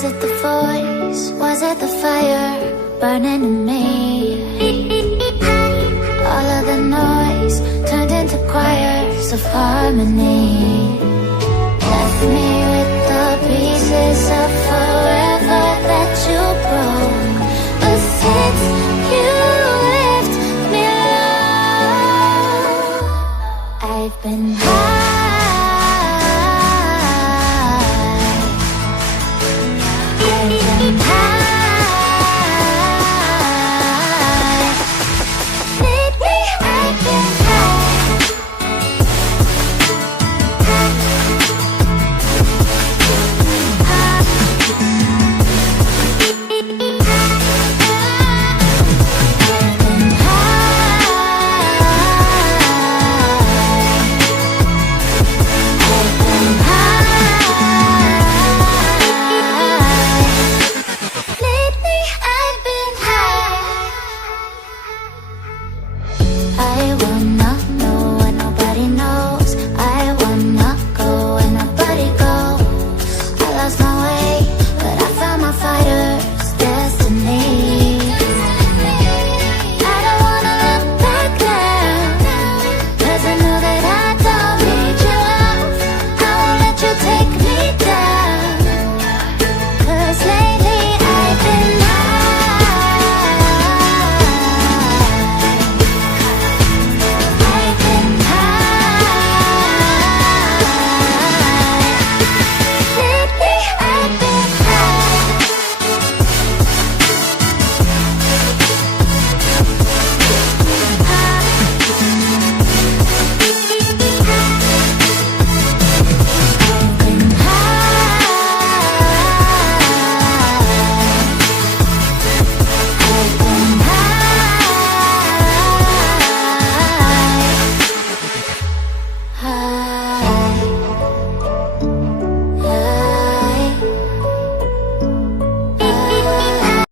Was it the voice? Was it the fire burning in me? All of the noise turned into choirs of harmony. Left me with the pieces